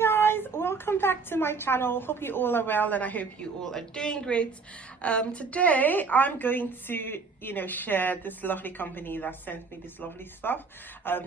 Guys, welcome back to my channel. Hope you all are well and I hope you all are doing great. Today I'm going to share this lovely company that sent me this lovely stuff.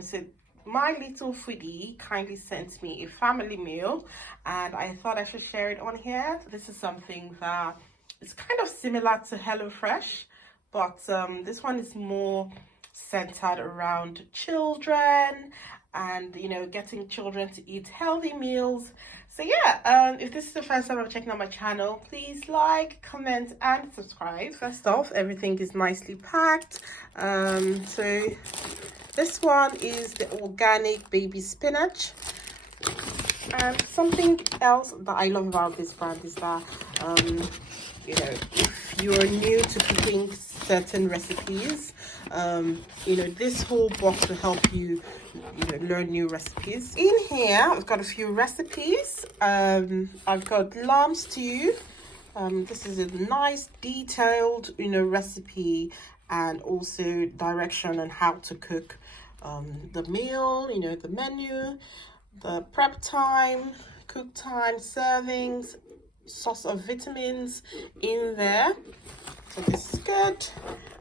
So my Little Foodie kindly sent me a family meal and I thought I should share it on here. This is something that is kind of similar to HelloFresh, but this one is more centered around children and getting children to eat healthy meals. So yeah, if this is the first time I'm checking out my channel, please like, comment and subscribe. First off, everything is nicely packed. So this one is the organic baby spinach. And something else that I love about this brand is that if you're new to cooking certain recipes, this whole box will help you learn new recipes. In here I've got a few recipes. I've got lamb stew. This is a nice detailed recipe and also direction on how to cook the meal, the menu, the prep time, cook time, servings, source of vitamins in there. So this is good.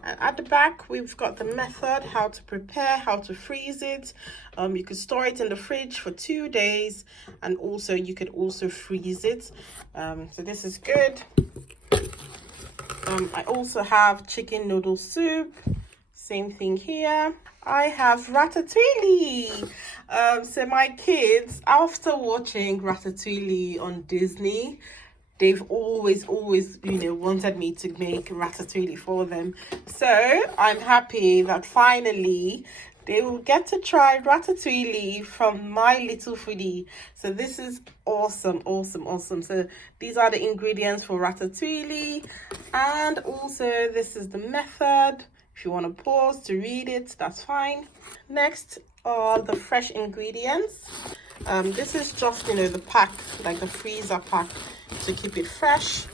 And at the back we've got the method, how to prepare, how to freeze it. You could store it in the fridge for 2 days and also you could also freeze it. So this is good. I also have chicken noodle soup. Same thing here. I have Ratatouille. So my kids, after watching Ratatouille on Disney, they've always wanted me to make Ratatouille for them. So I'm happy that finally they will get to try Ratatouille from my Little Foodie. So this is awesome. So these are the ingredients for Ratatouille, and also this is the method. If you want to pause to read it, that's fine. Next are the fresh ingredients. This is just the pack, like the freezer pack, to keep it fresh.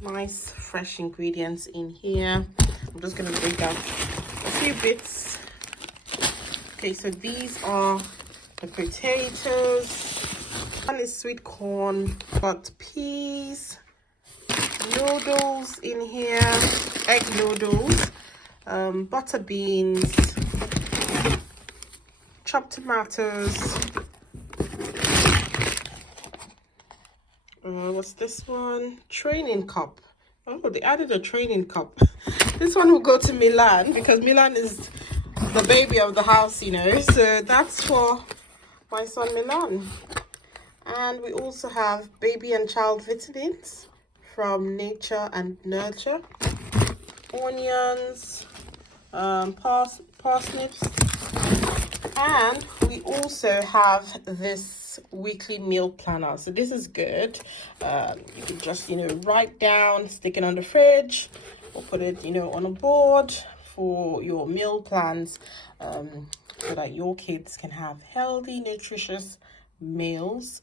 Nice fresh ingredients in here. I'm just going to break out a few bits. Okay, so these are the potatoes. One is sweet corn, got peas, noodles in here, egg noodles, butter beans, chopped tomatoes. What's this one? Training cup. Oh, they added a training cup. This one will go to Milan because Milan is the baby of the house, so that's for my son Milan. And we also have baby and child vitamins from Nature and Nurture, onions, parsnips, and we also have this weekly meal planner. So this is good. You can just write down, stick it on the fridge, or put it on a board for your meal plans, so that your kids can have healthy, nutritious meals.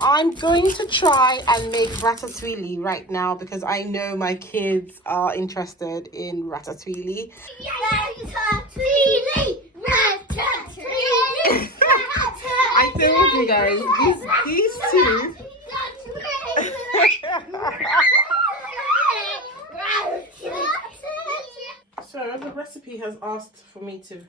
I'm going to try and make Ratatouille right now because I know my kids are interested in Ratatouille. Ratatouille! Ratatouille! I told you guys, these two. So the recipe has asked for me to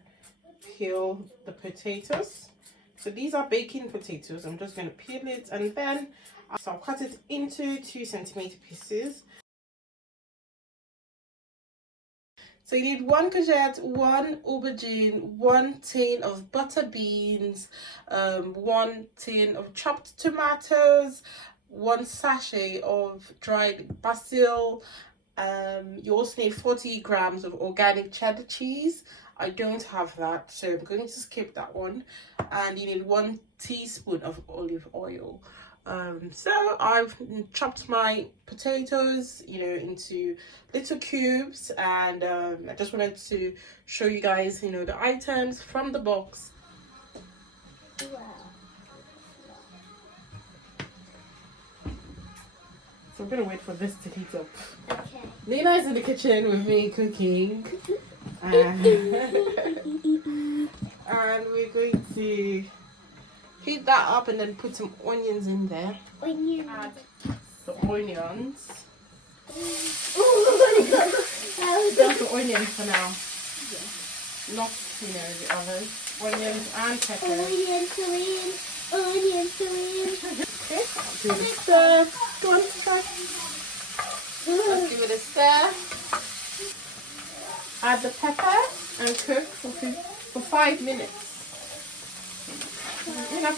peel the potatoes. So these are baking potatoes. I'm just going to peel it and then I'll cut it into 2 centimeter pieces. So you need 1 courgette, 1 aubergine, 1 tin of butter beans, 1 tin of chopped tomatoes, 1 sachet of dried basil. You also need 40 grams of organic cheddar cheese. I don't have that, so I'm going to skip that one. And you need 1 teaspoon of olive oil. So I've chopped my potatoes, into little cubes, and I just wanted to show you guys, the items from the box. Wow. So I'm gonna wait for this to heat up. Okay. Nina is in the kitchen with me cooking. And we're going to Heat that up and then put some onions in there. Onions. Add the onions. Just the onions for now. Yeah. Not, the others. Onions and peppers. Onions. Okay, do the stir. Go on, start. Let's give it a stir. Add the pepper and cook for 5 minutes.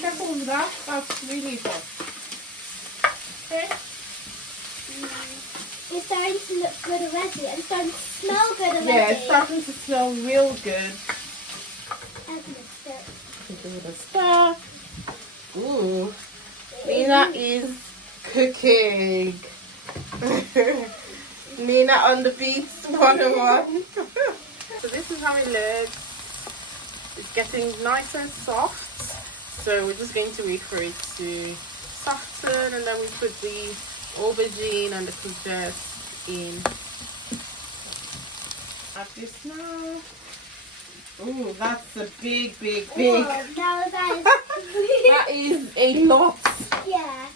Careful with that. That's really good. Okay. It's starting to look good already. And starting to smell good already. Yeah, it's starting to smell real good. Give it a stir. Ooh, Nina is cooking. Nina on the beats 101. So this is how it looks. It's getting nice and soft. So we're just going to wait for it to soften, and then we put the aubergine and the courgettes in. Add this now. Ooh, that's a big. Whoa, now that That is a lot. yeah.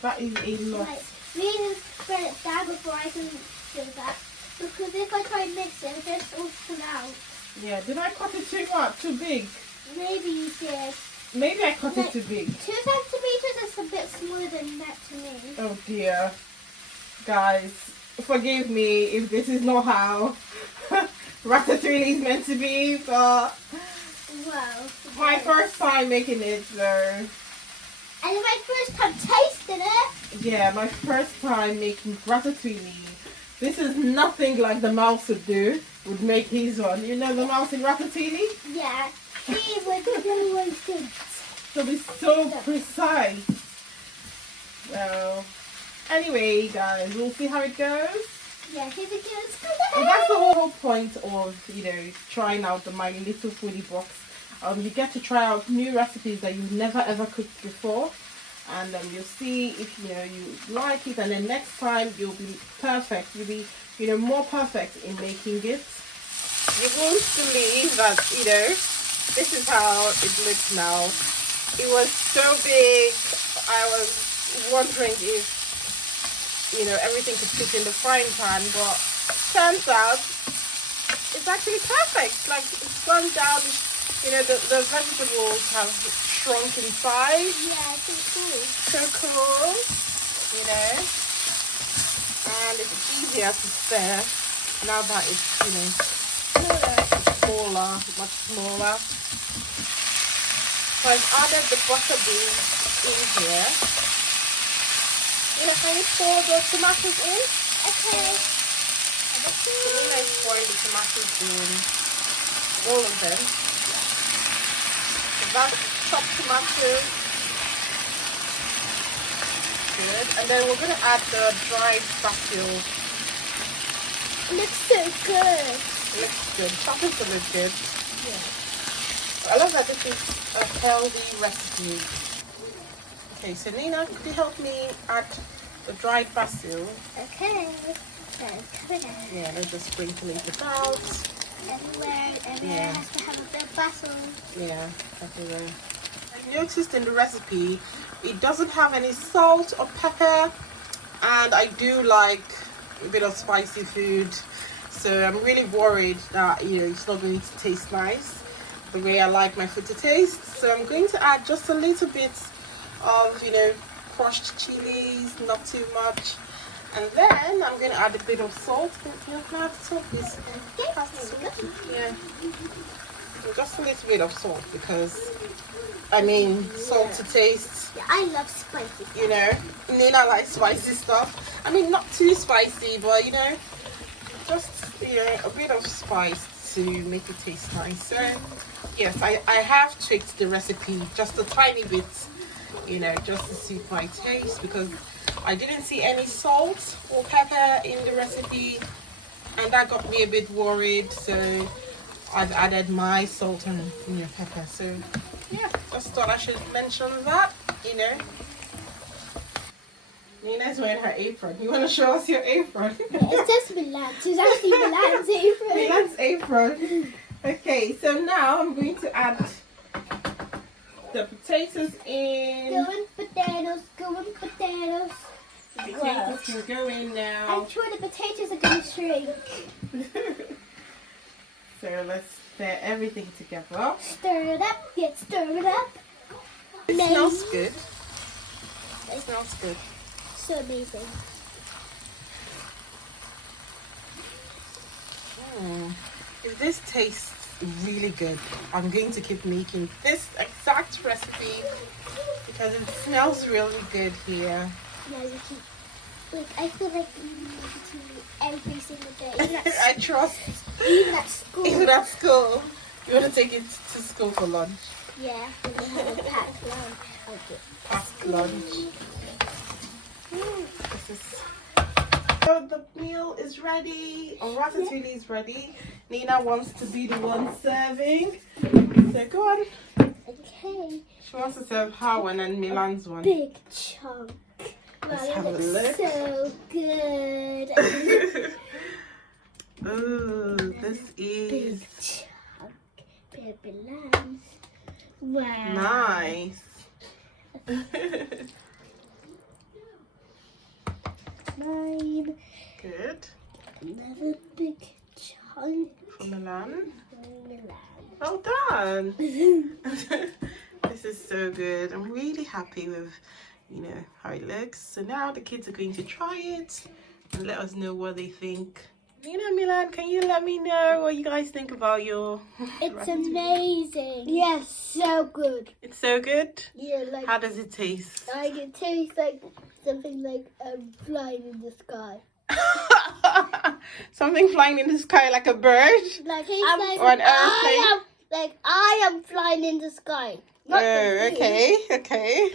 That is a lot. Right. We need to spread it down before I can do that. Because if I try and mix it, it'll just all come out. Yeah, did I cut it too much? Too big? Maybe you did. Maybe I cut it too big. 2 centimeters is a bit smaller than that to me. Oh dear. Guys, forgive me if this is not how Ratatouille is meant to be, but Well, my first time making it, so and my first time tasting it. yeah, my first time making Ratatouille. This is nothing like the mouse would make his one. You know the mouse in Ratatouille? Yeah, he would do good. So it's so precise. Well, anyway, guys, we'll see how it goes. Yeah, here it goes. Well, that's the whole point of, trying out the My Little Foodie Box. You get to try out new recipes that you've never ever cooked before, and you'll see if you like it, and then next time you'll be perfect. You'll be more perfect in making it. You won't believe that this is how it looks now. It was so big. I was wondering if everything could fit in the frying pan, but turns out it's actually perfect. Like, it's gone down. The vegetables have shrunk in size. Yeah, it's so cool. So cool, and it's easier to stir now that it's smaller, much smaller. So I've added the butter beans in here. Can you pour the tomatoes in? Okay. So Nina is pouring the tomatoes in, all of them. That's chopped tomatoes. Good. And then we're going to add the dried basil. Looks so good. Looks good. Basil's going to look good. Yeah. I love that this is a healthy recipe. Okay, so Nina, could you help me add the dried basil? Okay. Yeah, let's just sprinkle it about. Everywhere has to have a bit of basil. Yeah, everywhere. I noticed in the recipe it doesn't have any salt or pepper, and I do like a bit of spicy food, so I'm really worried that it's not going to taste nice the way I like my food to taste. So I'm going to add just a little bit of crushed chilies, not too much. And then I'm going to add a bit of salt. Can I have salt, please? Yeah. Just a little bit of salt, because, salt to taste. Yeah, I love spicy stuff. Nina likes spicy stuff. Not too spicy, but, just, a bit of spice to make it taste nice. So, yes, I have tweaked the recipe just a tiny bit, just to suit my taste, because I didn't see any salt or pepper in the recipe, and that got me a bit worried, so I've added my salt and pepper. So yeah, just thought I should mention that. Nina's wearing her apron. You want to show us your apron? It's just Milan's. It's actually Milan's apron. Milan's apron. Okay, so now I'm going to add the potatoes in. Going potatoes, going potatoes. The potatoes can go in now. I'm sure the potatoes are going to shrink. So let's stir everything together. Stir it up, get stirred up. It Amazing. smells good. It smells good. So amazing. If this tastes really good, I'm going to keep making this exact recipe because it smells really good here. Yeah, you keep. Like, I feel like we need to eat every single day. I trust. Even at school. Even at school. You want to take it to school for lunch? Yeah, we have a packed lunch. Okay. Packed lunch. This is... So the meal is ready. Or ratatouille is ready. Nina wants to be the one serving. So go on. Okay. She wants to serve her one and Milan's one. Big chunk. Let's Wow, have a that looks look. so good. Oh, this is Big chunk. Baby lamb. Wow. nice. Mine. Good. Another big chunk. For Milan. Milan. Well done. This is so good. I'm really happy with, how it looks. So now the kids are going to try it and let us know what they think. Milan, can you let me know what you guys think about your It's ratatouille? amazing. Yes, so good. It's so good. Yeah, like How does it taste? it tastes like something like flying in the sky. Something flying in the sky like a bird? Like or an airplane? I am flying in the sky. Not the thing. Okay.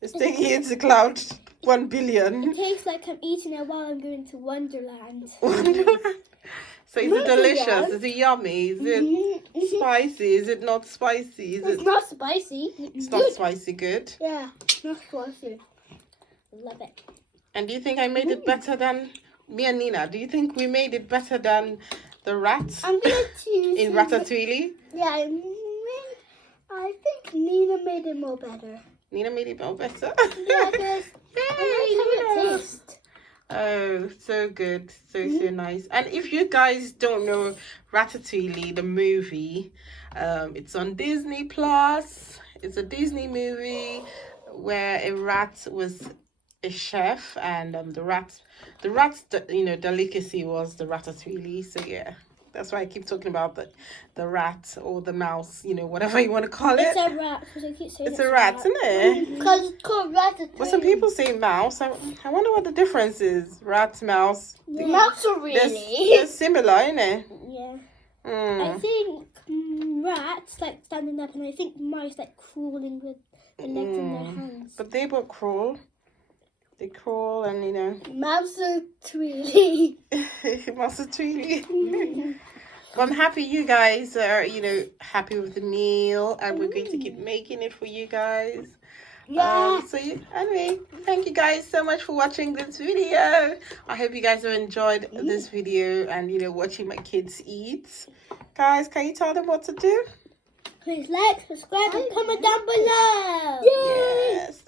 It's taking you to cloud 1 billion. It tastes like I'm eating it while I'm going to Wonderland. So is it delicious? Is it yummy? Is it spicy? Is it not spicy? It's not spicy. It's not spicy. Good. Yeah, not spicy. Love it. And do you think I made it better than me and Nina? Do you think we made it better than the rats I'm gonna choose in Ratatouille? Yeah, I think Nina made it more better. Nina made it more better. Yeah, because I like how it tastes. Oh, so good. So nice. And if you guys don't know Ratatouille, the movie, it's on Disney Plus. It's a Disney movie where a rat was a chef, and the rat's delicacy was the ratatouille. So yeah, that's why I keep talking about the rat or the mouse, whatever you want to call it. It's a rat. Because I keep saying It's a rat, isn't it? Because it's called Ratatouille. But some people say mouse. I wonder what the difference is. Rat, mouse. Not so really. They're similar, isn't it? Yeah. I Mm. think rats like standing up, and I think mice like crawling with their legs in their hands. But they both crawl. They crawl and, Ratatouille. Ratatouille. Well, I'm happy you guys are, happy with the meal, and we're going to keep making it for you guys. Yeah. Anyway, thank you guys so much for watching this video. I hope you guys have enjoyed this video and, watching my kids eat. Guys, can you tell them what to do? Please like, subscribe, and comment down below. Yes.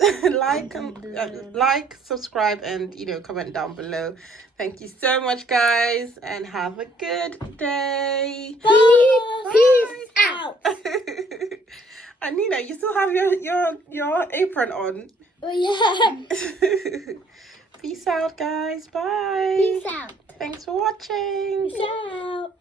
like, subscribe, and comment down below. Thank you so much, guys, and have a good day. Peace out. And Nina, you still have your apron on. Oh yeah. Peace out, guys. Bye. Peace out. Thanks for watching. Peace out.